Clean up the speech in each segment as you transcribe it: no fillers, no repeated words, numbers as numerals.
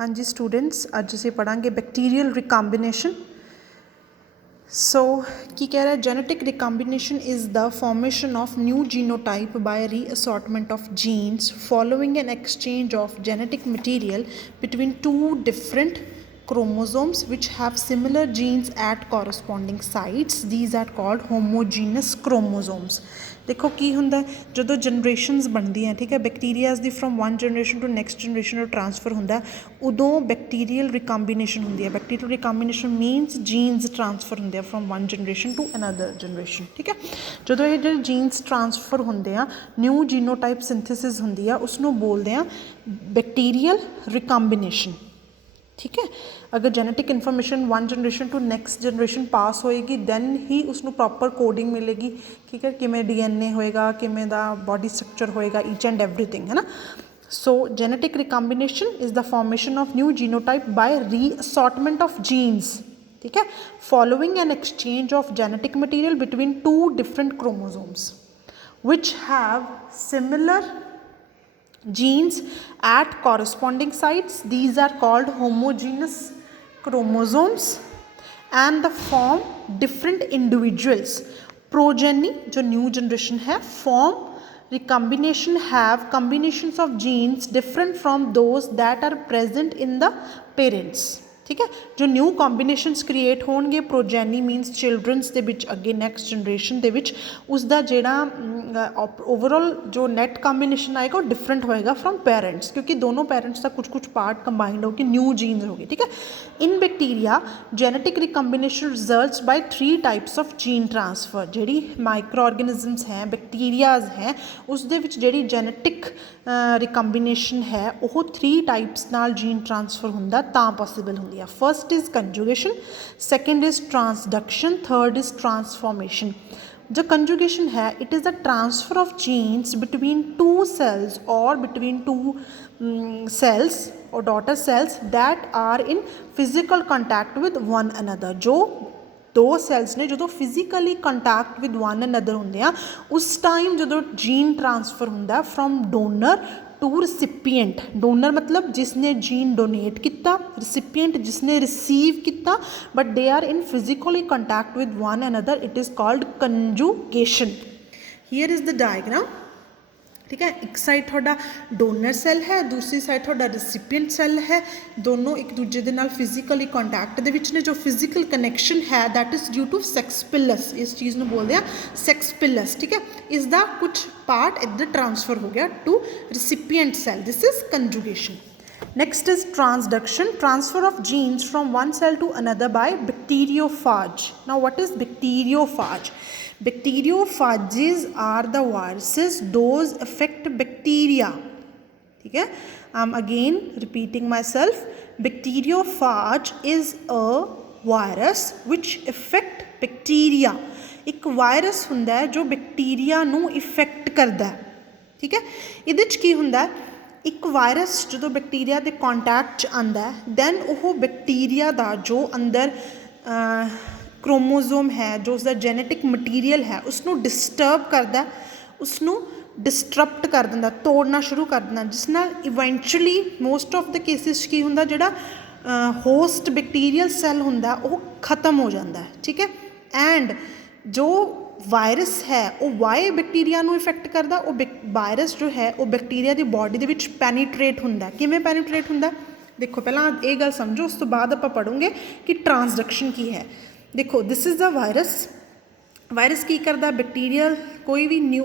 हाँ जी स्टूडेंट्स, अज असीं पढ़ांगे bacterial recombination. सो की कह रहा है, genetic recombination is the formation of new genotype by reassortment of genes following an exchange of genetic material between two different chromosomes which have similar genes at corresponding sites. These are called homogeneous chromosomes. देखो की हुंदा जो generations बनदियां, ठीक है, bacterias दी from one generation to next generation transfer हुंदा, उदों बैक्टीरियल रिकॉम्बिनेशन हुंदी है। Bacterial recombination means genes transfer हुंदे आ from one generation to another generation, ठीक है। जो ये जो जीन्स ट्रांसफर हुंदे आ, न्यू जीनोटाइप सिंथेसिस हुंदी आ, उसनूं बोलदे आ बैक्टीरियल रिकॉम्बिनेशन, ठीक है। अगर genetic information one generation to next generation pass होएगी दैन ही उसनूं प्रॉपर कोडिंग मिलेगी, ठीक है, किमें DNA होएगा, किमें दा बॉडी स्ट्रक्चर होएगा, ईच एंड एवरीथिंग, है ना। So genetic recombination is the formation of new genotype by reassortment of genes, ठीक है, following an exchange of genetic material between two different chromosomes which have similar genes at corresponding sites. These are called homogeneous chromosomes and the form different individuals. Progeny जो new generation है, form recombination have combinations of genes different from those that are present in the parents, ठीक है। जो new कॉम्बीनेशनस create होणगे, प्रोजैनी मीनस children's दे विच अगे next generation दे विच उसका जिहड़ा overall जो NAT combination आएगा वो डिफरेंट होएगा फ्रॉम पेरेंट्स, क्योंकि दोनों पेरेंट्स का कुछ कुछ पार्ट कंबाइंड होकर न्यू जीन्स हो गए, ठीक है। इन bacteria genetic recombination results bye 3 types of gene transfer. जिहड़ी माइक्रो ऑर्गेनिजम्स हैं, बैक्टीरियाज हैं, उस दे विच जिहड़ी जेनेटिक रिकॉम्बिनेशन है वो 3 टाइप्स नाल जीन ट्रांसफर हुंदा तां पॉसिबल हुंदी। First is conjugation, second is transduction, third is transformation. जो कंजुगेशन है, it is the transfer of genes between two cells और बिटवीन टू सेल्स और daughter cells that are in physical contact with one another. जो दो cells ने जो physically contact with one another होंगे आ, उस टाइम जो जीन ट्रांसफर होंगे from donor to recipient. Donor मतलब जिसने जीन डोनेट किया, रिसिपिएंट जिसने रिसीव किया, but they are in physically contact with one another, it is called conjugation. Here is the diagram, ठीक है। एक साइड थोड़ा डोनर सैल है, दूसरी साइड थोड़ा रिसिपिएंट सैल है, दोनों एक दूजे दे नाल फिजिकली कॉन्टैक्ट दे विच ने। जो फिजिकल कनैक्शन है that is due to sex pilus, इस चीज़ में बोलते हैं सैक्स पिलस, ठीक है। इसका कुछ पार्ट इधर ट्रांसफर हो गया to recipient cell, this is conjugation. Next is transduction, transfer of genes from one cell to another by bacteriophage. Now what is bacteriophage? Bacteriophages are the viruses those affect bacteria, ठीक है। I'm again repeating myself. Bacteriophage is a virus which affect bacteria. एक virus हुंदा है जो bacteria नू effect करता है, ठीक है। इहदे च की हुंदा है, एक वायरस जो बैक्टीरिया के कॉन्टैक्ट आंदा है, दैन वो बैक्टीरिया का जो अंदर क्रोमोजोम है, जो उसका जेनेटिक मटीरियल है, उसनों डिस्टर्ब करता, उसनों डिस्टरप्ट कर दिंदा, तोड़ना शुरू कर दिंदा, जिस नाल eventually most of the cases की हुंदा, जिहड़ा होस्ट बैक्टीरियल सैल हुंदा वो खत्म हो जाता है, ठीक है। एंड जो वायरस है वो वाई बैक्टीरिया नू इफेक्ट करता, वो वायरस जो है वो बैक्टीरिया की बॉडी दे विच पैनीट्रेट हुंदा। किवें पैनीट्रेट हुंदा? देखो पहला ये गल समझो, उस तो बाद आपां पढ़ोगे कि ट्रांसडक्शन की है। देखो this is the virus. Virus की करता, बैक्टीरिया कोई भी न्यू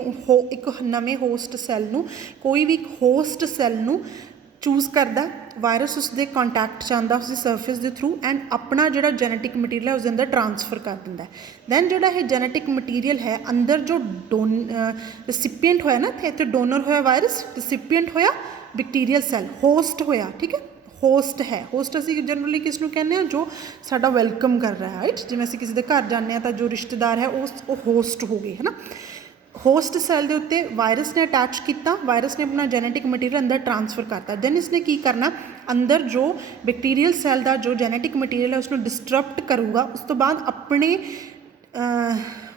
एक नवे होस्ट सैल नू, कोई भी होस्ट सैल नू चूज़ करता, वायरस उसके कॉन्टैक्ट च आंदा उसकी सर्फेस के थ्रू, एंड अपना जो जेनेटिक मटीरियल है उसके अंदर ट्रांसफर कर दिंदा है। दैन जो जेनेटिक मटीरियल है अंदर जो रिसिपिएंट होया ना, इत्थे डोनर होया वायरस, रिसिपिएंट होया बैक्टीरियल सैल, होस्ट होया, ठीक है। होस्ट है, होस्ट असी जनरली किस नूं कहने जो साडा वेलकम कर रहा है, राइट। जिवें असीं किसी दे घर जाने आ तां जो रिश्तेदार है वो होस्ट हो गए, है ना। होस्ट सैल के उत्ते वायरस ने अटैच किया, वायरस ने अपना जेनेटिक मटीरियल अंदर ट्रांसफर करता, दैन इसने की करना, अंदर जो बैक्टीरियल सैल का जो जेनेटिक मटीरियल है उसको डिस्टरप्ट करूँगा, उस तो बाद अपने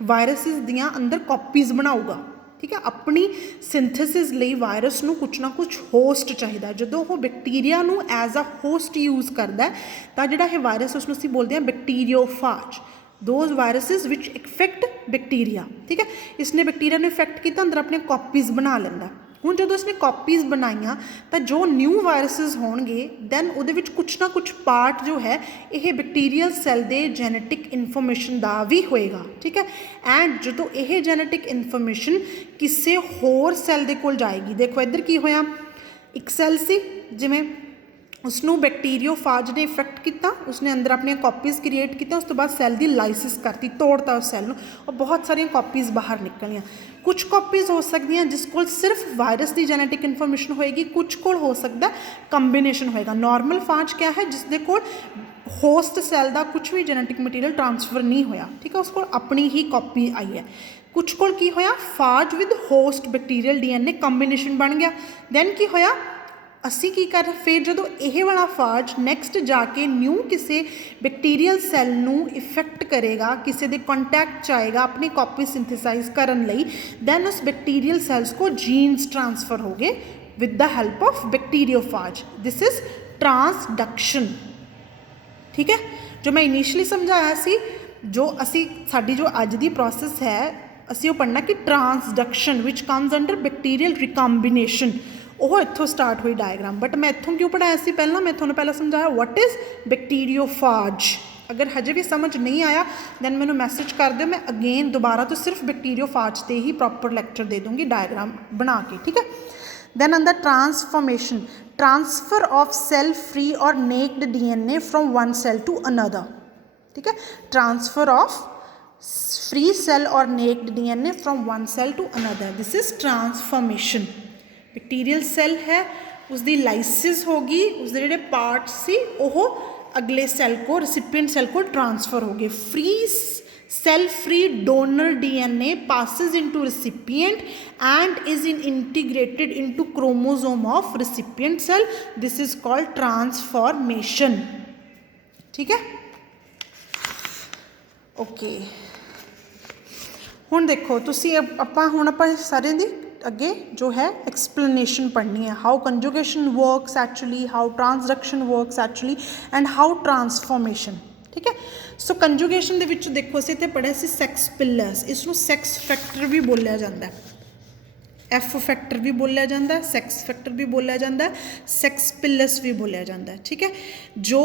वायरसिस दियाँ अंदर कॉपीज़ बनाऊगा, ठीक है। अपनी सिंथेसिस ਲਈ ਵਾਇਰਸ ਨੂੰ ਕੁਛ ਨਾ ਕੁਛ ਹੋਸਟ ਚਾਹੀਦਾ। ਜਦੋਂ ਉਹ ਬੈਕਟੀਰੀਆ ਨੂੰ ਐਜ਼ ਅ ਹੋਸਟ ਯੂਜ਼ ਕਰਦਾ ਤਾਂ ਜਿਹੜਾ ਇਹ ਵਾਇਰਸ ਉਸਨੂੰ ਅਸੀਂ ਬੋਲਦੇ ਹਾਂ ਬੈਕਟੀਰੀਓਫਾਜ। those viruses which affect bacteria, ठीक है। इसने बैक्टीरिया ਨੂੰ इफेक्ट किया अंदर अपने कॉपीज़ बना लेंदा। ਹੁਣ ਜਦੋਂ ਇਸਨੇ ਕਾਪੀਜ਼ ਬਣਾਈਆਂ ਤਾਂ ਜੋ ਨਿਊ ਵਾਇਰਸਿਸ ਹੋਣਗੇ ਦੈਨ ਉਹਦੇ ਵਿੱਚ ਕੁਛ ਨਾ ਕੁਛ ਪਾਰਟ ਜੋ ਹੈ ਇਹ ਬੈਕਟੀਰੀਅਲ ਸੈੱਲ ਦੇ ਜੈਨੇਟਿਕ ਇਨਫੋਰਮੇਸ਼ਨ ਦਾ ਵੀ ਹੋਏਗਾ, ਠੀਕ ਹੈ। ਐਂਡ ਜਦੋਂ ਇਹ ਜੈਨੇਟਿਕ ਇਨਫੋਰਮੇਸ਼ਨ ਕਿਸੇ ਹੋਰ ਸੈੱਲ ਦੇ ਕੋਲ ਜਾਏਗੀ, ਦੇਖੋ ਇੱਧਰ ਕੀ ਹੋਇਆ, ਇੱਕ ਸੈੱਲ ਸੀ ਜਿਵੇਂ ਉਸਨੂੰ ਬੈਕਟੀਰੀਓਫਾਜ ਨੇ ਇਫੈਕਟ ਕੀਤਾ, ਉਸਨੇ ਅੰਦਰ ਆਪਣੀਆਂ ਕਾਪੀਜ਼ ਕ੍ਰੀਏਟ ਕੀਤਾ, ਉਸ ਤੋਂ ਬਾਅਦ ਸੈੱਲ ਦੀ ਲਾਈਸਿਸ ਕਰਤੀ, ਤੋੜਤਾ ਉਸ ਸੈੱਲ ਨੂੰ और बहुत ਸਾਰੀਆਂ ਕਾਪੀਜ਼ ਬਾਹਰ ਨਿਕਲੀਆਂ। ਕੁਛ ਕਾਪੀਜ਼ ਹੋ ਸਕਦੀਆਂ ਜਿਸ ਕੋਲ ਸਿਰਫ ਵਾਇਰਸ ਦੀ ਜੈਨੇਟਿਕ ਇਨਫੋਰਮੇਸ਼ਨ ਹੋਏਗੀ, ਕੁਛ ਕੋਲ ਹੋ ਸਕਦਾ ਕੰਬੀਨੇਸ਼ਨ ਹੋਏਗਾ। ਨੋਰਮਲ ਫਾਜ ਕਿਆ ਹੈ, ਜਿਸ ਦੇ ਕੋਲ ਹੋਸਟ ਸੈੱਲ ਦਾ ਕੁਛ ਵੀ ਜੈਨੇਟਿਕ ਮਟੀਰੀਅਲ ਟ੍ਰਾਂਸਫਰ ਨਹੀਂ ਹੋਇਆ, ਠੀਕ ਹੈ, ਉਸ ਕੋਲ ਆਪਣੀ ਹੀ ਕਾਪੀ ਆਈ ਹੈ। ਕੁਛ ਕੋਲ ਕੀ ਹੋਇਆ, phage with host bacterial DNA combination ਬਣ ਗਿਆ। ਦੈਨ ਕੀ ਹੋਇਆ, ਅਸੀਂ ਕੀ ਕਰ ਫਿਰ ਜਦੋਂ ਇਹ ਵਾਲਾ ਫਾਜ ਨੈਕਸਟ ਜਾ ਕੇ ਨਿਊ ਕਿਸੇ ਬੈਕਟੀਰੀਅਲ ਸੈੱਲ ਨੂੰ ਇਫੈਕਟ ਕਰੇਗਾ, ਕਿਸੇ ਦੇ ਕੰਟੈਕਟ 'ਚ ਆਏਗਾ ਆਪਣੀ ਕਾਪੀ ਸਿੰਥੇਸਾਈਜ਼ ਕਰਨ ਲਈ, ਦੈਨ ਉਸ ਬੈਕਟੀਰੀਅਲ ਸੈल्स को जीन्स ट्रांसफर हो गए with the help of bacteriophage. This is transduction, ठीक है। जो मैं इनिशियली समझाया सी, जो असी साडी जो अज दी प्रोसैस है असी वो पढ़ना कि transduction which comes under bacterial recombination, ਉਹ ਇੱਥੋਂ ਸਟਾਰਟ ਹੋਈ ਡਾਇਗਰਾਮ। ਬਟ ਮੈਂ ਇੱਥੋਂ ਕਿਉਂ ਪੜ੍ਹਾਇਆ ਸੀ ਪਹਿਲਾਂ, ਮੈਂ ਤੁਹਾਨੂੰ ਪਹਿਲਾਂ ਸਮਝਾਇਆ ਵਾਟ ਇਜ਼ ਬੈਕਟੀਰੀਓਫਾਜ। ਅਗਰ ਹਜੇ ਵੀ ਸਮਝ ਨਹੀਂ ਆਇਆ ਦੈਨ ਮੈਨੂੰ ਮੈਸੇਜ ਕਰ ਦਿਓ, ਮੈਂ ਅਗੇਨ ਦੁਬਾਰਾ ਤੋਂ ਸਿਰਫ ਬੈਕਟੀਰੀਓਫਾਜ 'ਤੇ ਹੀ ਪ੍ਰੋਪਰ ਲੈਕਚਰ ਦੇ ਦੂੰਗੀ ਡਾਇਗਰਾਮ ਬਣਾ ਕੇ, ਠੀਕ ਹੈ। ਦੈਨ ਅੰਦਰ transformation, transfer of cell free और naked DNA from one cell to another, ठीक है। ट्रांसफर ऑफ फ्री सेल और naked DNA from one cell to another, this is transformation. Bacterial cell है, उसकी लाइसिस होगी, उसके जोड़े पार्ट्स सी वो अगले सैल को रिसिपिएंट सैल को ट्रांसफर हो गए। Free cell free donor DNA passes into recipient and is integrated into chromosome of recipient cell, this is called transformation, ठीक है। ओके हुण देखो तुसी आपां हुण आपां सारे दी अगे जो है एक्सप्लेनेशन पढ़नी है, how conjugation works actually, how transduction works actually and how transformation, ठीक है। सो कंजुगेशन दे विच देखो असीं इत्थे पढ़िया सी सैक्स पिलर्स, इसनूं सैक्स फैक्टर भी बोलिया जाता है, एफ फैक्टर भी बोलिया जाता है, सैक्स फैक्टर भी बोलिया जाता है, सैक्स पिलस भी बोलिया जाता है, ठीक है। जो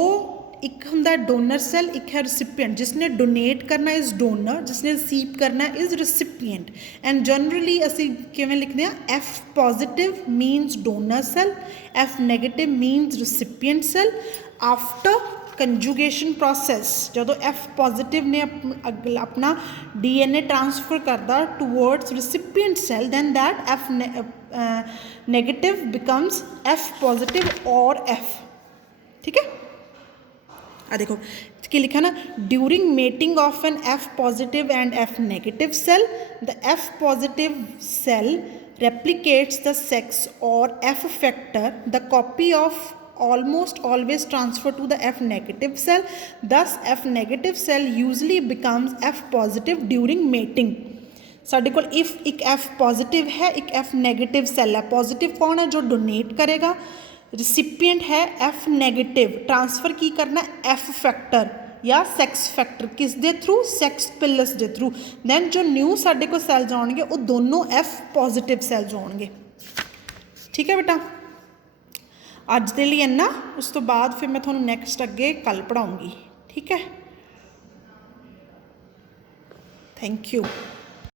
एक होंदा डोनर सैल, एक है रिसिपिएंट, जिसने डोनेट करना इज डोनर, जिसने रिसीव करना इज रिसिपिएंट। एंड जनरली असी किवें लिखते हैं, F positive means donor cell, F negative means recipient cell. After conjugation process जदों एफ पॉजिटिव ने अपना DNA ट्रांसफर करता towards recipient cell, then that F negative becomes F positive और F, ठीक है। आ देखो कि लिखा ना, during mating of an F positive and F negative cell, the F positive cell replicates the sex or F factor, the copy of almost always transfer to the F negative cell, thus F negative cell usually becomes F positive during mating। साढ़े कोल if एक F positive है, एक F negative cell है। Positive कौन है, जो donate करेगा, recipient है एफ नैगेटिव, ट्रांसफर की करना एफ फैक्टर या सैक्स फैक्टर, किस दे थ्रू, सैक्स पिलस के थ्रू। दैन जो न्यू साढ़े को सैल्स आउणगे वो दोनों एफ पॉजिटिव सैल्स आउणगे, ठीक है बेटा। अज दे लई इन्ना, उस तो बाद फिर मैं तुहानूं नैक्सट अगे कल पढ़ाऊँगी, ठीक है। Thank you.